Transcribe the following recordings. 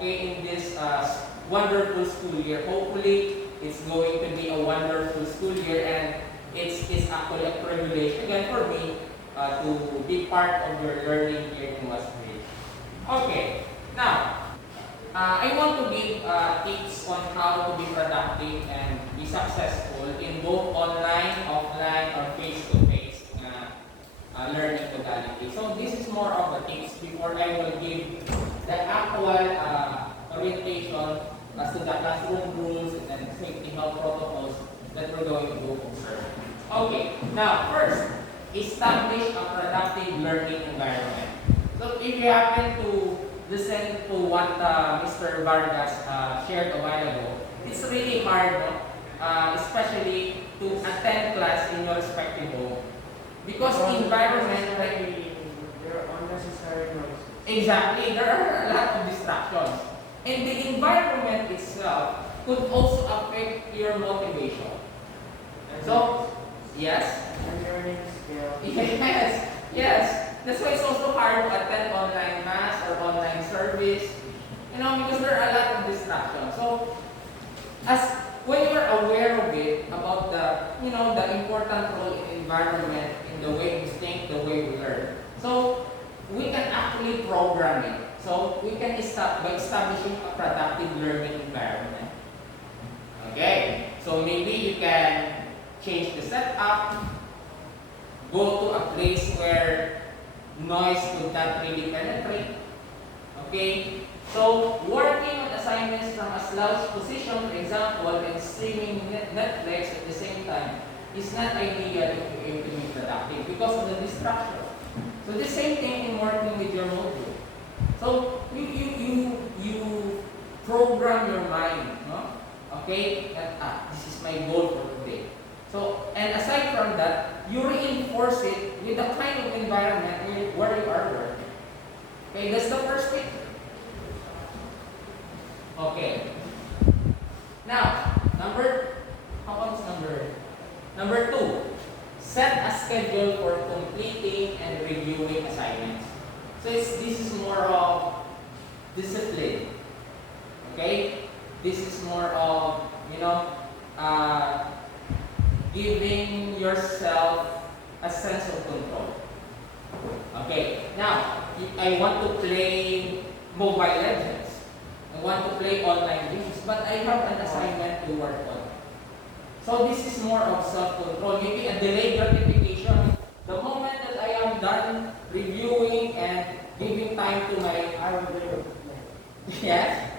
okay, in this wonderful school year. Hopefully, it's going to be a wonderful school year, and it's actually a privilege again for me to be part of your learning here in Westbridge. Okay, now I want to give tips on how to be productive and be successful in both online, offline, or face-to-face learning modality. So this is more of a tips before I will give the actual orientation as to the classroom rules and then safety health protocols that we're going to go over. Okay, now first, establish a productive learning environment. So if you happen to listen to what Mr. Vargas shared a while ago, it's really hard, no? Especially to attend class in your respective home. Because the environment, like, there are unnecessary noises. exactly, there are a lot of distractions. And the environment itself could also affect your motivation. So, yes? And learning skill. Yes, yes. That's why it's also hard to attend online mass or online service, because there are a lot of distractions. So, as when you are aware of it, about the important role in environment, in the way we think, the way we learn. So, we can actually program it. So, we can by establishing a productive learning environment. Okay, so maybe you can change the setup, go to a place where noise would not really penetrate. Okay, so working on assignments from a slouched position, for example, and streaming Netflix at the same time is not ideal if you aim to be productive because of the distraction. So the same thing in working with your module. So you program your mind, no? Okay, that this is my goal for today. So, and aside from that, you reinforce it with the kind of environment where you are working. Okay, that's the first thing. Okay. Now, number 2, set a schedule for completing and reviewing assignments. So this is more of discipline. Okay? This is more of, giving yourself a sense of control. Okay, now, I want to play Mobile Legends. I want to play online games, but I have an assignment to work on. So this is more of self-control, maybe a delayed gratification. The moment that I am done reviewing and giving time to my yes,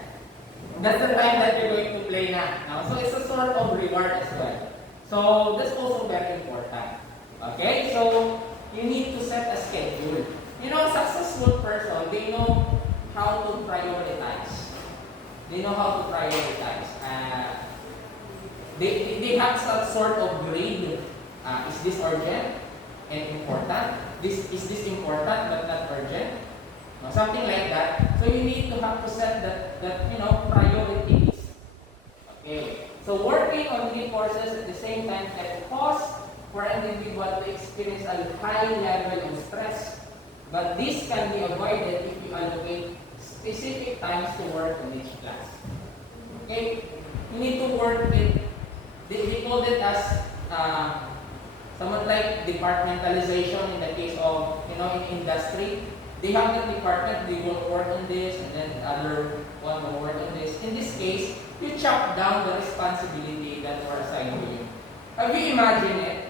that's the time that you're going to play now. So it's a sort of reward as well. So that's also very important. Okay, so you need to set a schedule. Successful person, they know how to prioritize. They know how to prioritize. They have some sort of grade. Is this urgent and important? Is this important but not urgent? No, something like that. So you need to have to set that priorities. Okay. So working on 3 courses at the same time can cause for an individual to experience a high level of stress. But this can be avoided if you allocate specific times to work on each class. Okay? You need to work with, they call it as somewhat like departmentalization in the case of, in industry. They have the department, they will work on this, and then the other one will work on this. In this case, you chop down the responsibility that were assigned to you. Have you imagined it?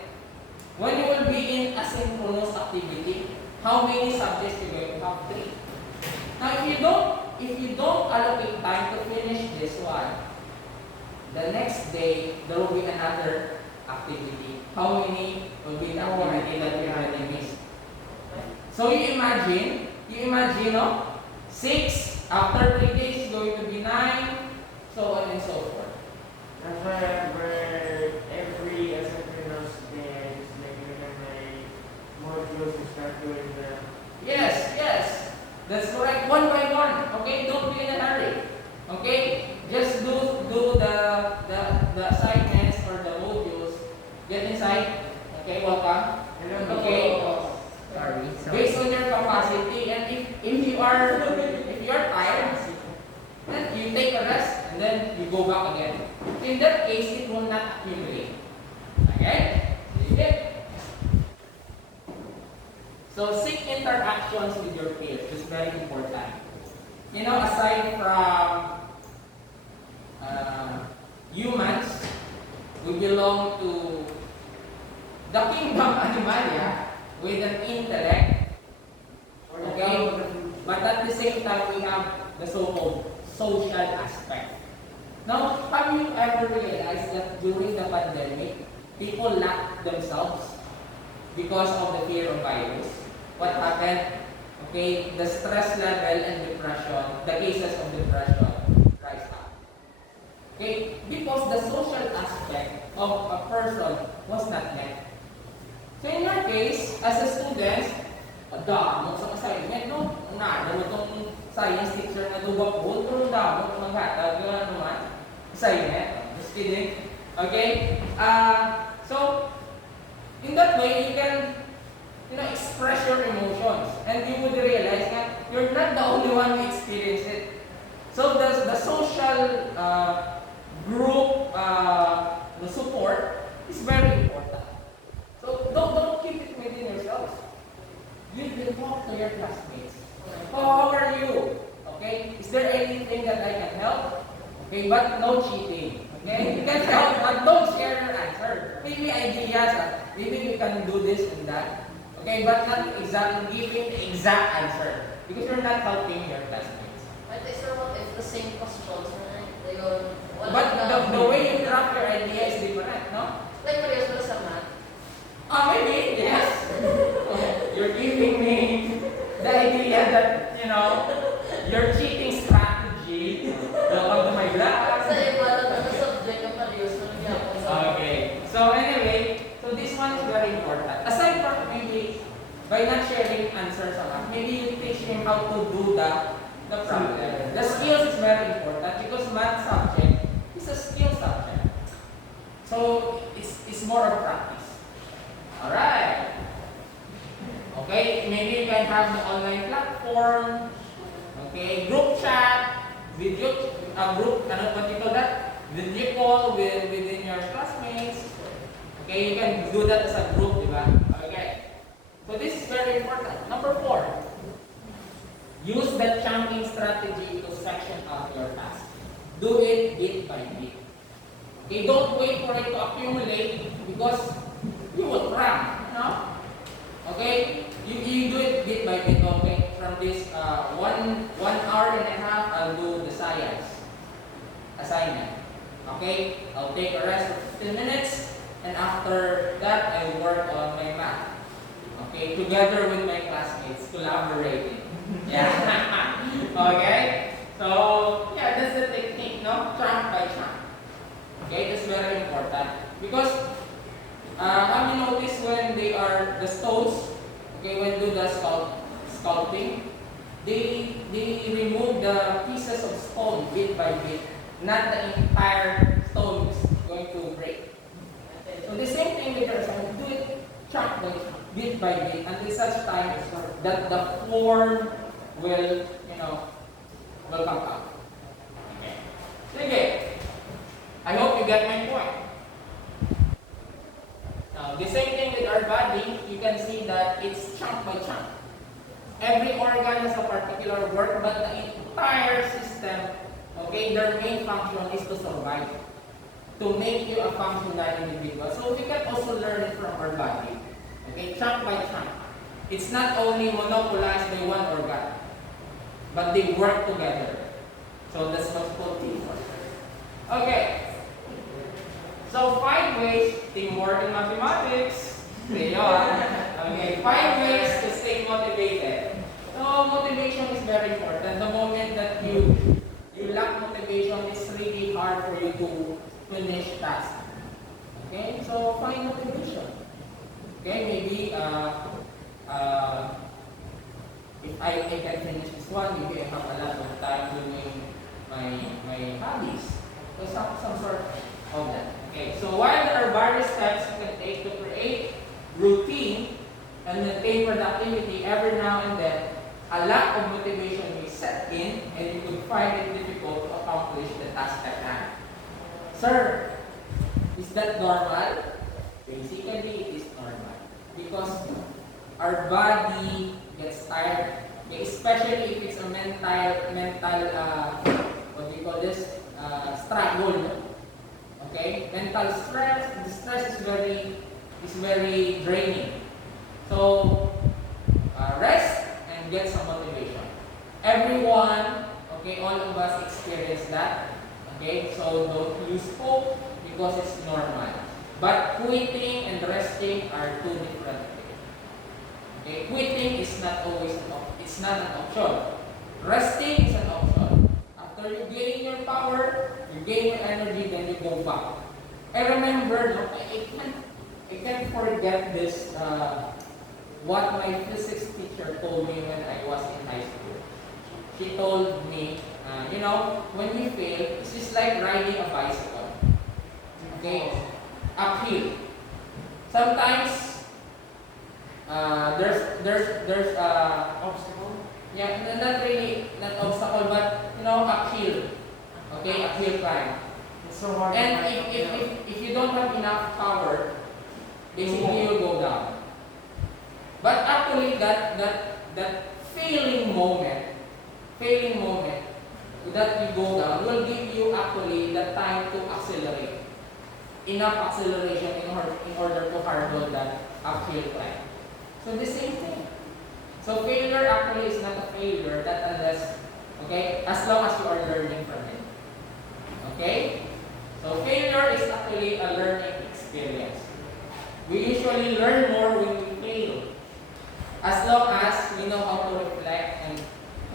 When you will be in asynchronous activity, how many subjects you're going to have? 3. Now, if you don't allocate time to finish this one, the next day there will be another activity. How many will be the activity that you already missed? So you imagine, 6 after 3 days is going to be 9, so on and so forth. That's why where every asynchronous day, just like my modules to start doing them. Yes. That's correct. One by one. Okay, don't be in a hurry. Okay, just do the assignments or the modules. Get inside. Okay, welcome. Okay. Sorry. Based on your capacity, and if you are tired, a rest, and then you go back again. In that case, it will not accumulate. Okay? Okay? So seek interactions with your peers. It's very important. You know, aside from humans, we belong to the kingdom Animalia with an intellect, okay? But at the same time, we have the so-called social aspect. Now, have you ever realized that during the pandemic, people locked themselves because of the fear of virus? What happened? Okay, the stress level and depression, the cases of depression rise up. Okay, because the social aspect of a person was not met. So in your case, as a student, damo sa assignment, no? Nada mo itong science teacher na dugapol, pero damo itong maghatag, yun ano man, assignment. Just kidding. Okay? So, in that way, you can express your emotions, and you would realize that you're not the only one who experience it. So the social group the support is very important. So don't keep it within yourselves. You can talk to your classmates. Oh, how are you? Okay, is there anything that I can help? Okay, but no cheating. Okay, you can help, but don't share your answer. Maybe ideas, maybe we can do this and that. Okay, but not exactly giving the exact answer because you're not helping your classmates. But sir, what if the same questions, right? They go, But the way you craft your idea is different, no? like parehas ba sa math? Maybe, yes. You're giving me the idea that, your cheating strategy will come to my Sa class. iba lang na subject yung parehas na nagyapon sa Okay, so anyway, so this one is very important. Aside from maybe by not sharing answers a lot, maybe you teach him how to do the problem. The skills is very important because math subject is a skill subject. So it's more of practice. Alright. Okay, maybe you can have the online platform, okay, group chat, video, group, what you call that? Video call within your classmates. Okay, you can do that as a group, diba? Okay. So this is very important. Number 4, use the chunking strategy to section out your task. Do it bit by bit. Okay, don't wait for it to accumulate because you will cram, Okay, you do it bit by bit. Okay, from this 1 hour and a half, I'll do the science assignment. Okay, I'll take a rest for 15 minutes, and after that, I work on my math. Okay, together with my classmates, collaborating. Yeah. Okay, so yeah, that's the technique, chunk by chunk. Okay, that's very important because have you noticed when they are the stones? Okay, when do the sculpting, they remove the pieces of stone bit by bit, not the entire stone is going to break. So the same thing with your assignment, do it chunk by chunk, bit by bit, until such time that the form will, will come out. Okay. Sige. I hope you get my point. Now, the same thing with our body, you can see that it's chunk by chunk. Every organ has a particular work, but the entire system, okay, their main function is to survive, to make you a functional individual. So we can also learn it from our body, okay, chunk by chunk. It's not only monopolized by one organ, but they work together. So that's what's called teamwork. Okay. So 5 ways, teamwork in mathematics. Okay, 5 ways to stay motivated. So motivation is very important. The moment that you lack motivation, it's really hard for you to finish tasks. Okay, so find motivation. Okay, maybe if I can finish this one, maybe I have a lot of time doing my hobbies. So some sort of that. Okay, so while there are various steps you can take to create routine and maintain productivity, every now and then, a lack of motivation may set in and you could find it difficult to accomplish the task at hand. Sir, is that normal? Basically, it is normal because our body gets tired, okay, especially if it's a what do you call this, struggle, okay? Mental stress, the stress is very draining. So, rest and get some motivation. Everyone, okay, all of us experience that, okay? So, don't lose hope because it's normal. But quitting and resting are two different things. Okay, quitting is not always it's not an option. Resting is an option. After you gain your power, you gain your energy, then you go back. I remember, no, I can't forget this. What my physics teacher told me when I was in high school. She told me, when you fail, it's just like riding a bicycle. Okay, uphill. Sometimes there's Obstacle? yeah, not obstacle, but uphill. Okay, uphill climb. It's so hard. And to find if you don't have enough power, basically you go down. But actually that failing moment that you go down will give you actually the time to accelerate. Enough acceleration in order to handle that uphill climb. So the same thing. So failure actually is not a failure that unless, okay, as long as you are learning from it. Okay? So failure is actually a learning experience. We usually learn more when we fail. As long as we know how to reflect and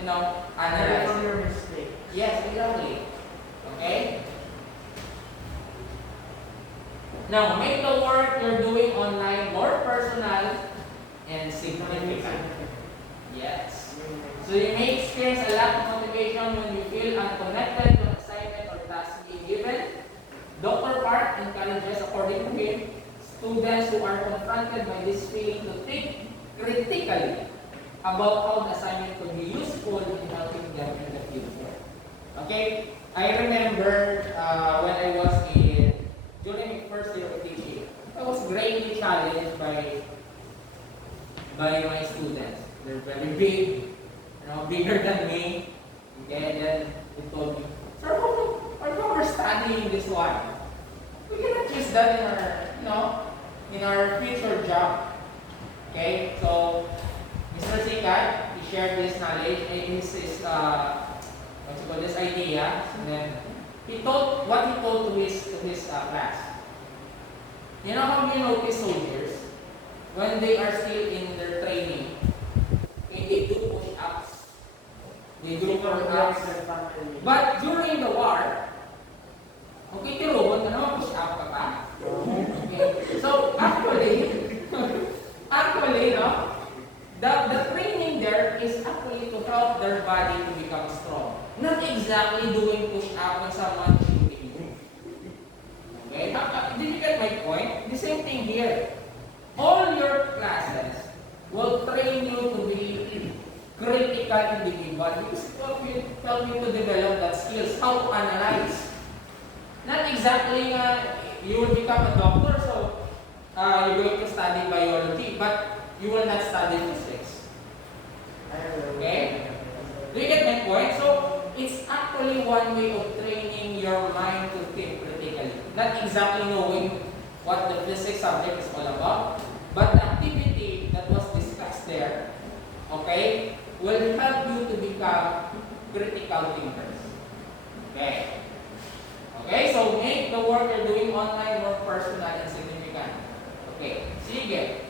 learn analyze. from your mistakes. Yes, exactly. Okay? Now, make the work you're doing online more personal and significant. Yes. So you may experience a lack of motivation when you feel unconnected to an assignment or task being given. Dr. Park encourages, according to him, students who are confronted by this feeling to think critically about how the assignment could be useful in helping them in the future. Okay? I remember when I was during my first year of teaching, I was greatly challenged by my students. They're very big, bigger than me. Okay, and then they told me, "Sir, why are we studying this one? We cannot use that in our future job." Okay, so Mr. Sikat, he shared this knowledge and this idea, and then he told to his class. How you notice soldiers when they are still in their training, they do push-ups, they do push-ups. But during the war, okay, tiruon ka naman, push-up ka pa. Okay. So actually, the training there is actually to help their body to become strong. Not exactly doing push-up when someone is shooting you. Okay? Did you get my point? The same thing here. All your classes will train you to be critical individual because it will help you to develop that skills, how to analyze. Not exactly you will become a doctor, so you're going to study biology, but you will not study physics. Okay? Do you get my point? So, it's actually one way of training your mind to think critically. Not exactly knowing what the physics subject is all about, but the activity that was discussed there, okay, will help you to become critical thinkers. Okay? Okay, so make the work you're doing online more personal and significant. Okay, sige.